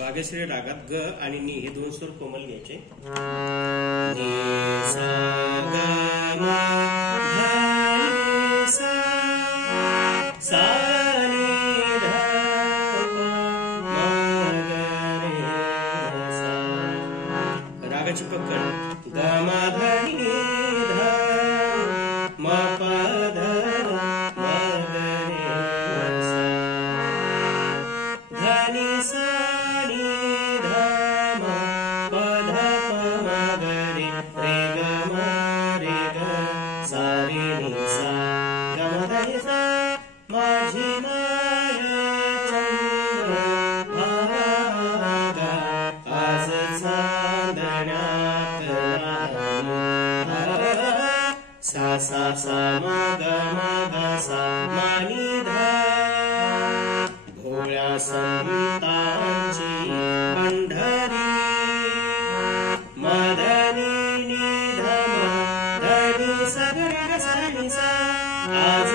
भाग्यश्री रागात ग आणि नी हे दोन सूर कोमल घ्यायचे. नी सा ग म ध नी सा सा नी ध प म ग रे सा. रागाची पकड ग म ध नी ध म प ध म ग रे सा. ध नी सा माझी माया चंद्रभागा आज चांदण्यात सा सा सा म ग सा मानी धा. भोळ्या संतांची पंढरी मदनी निधमा धनी सा ग रे सा नी सा. आज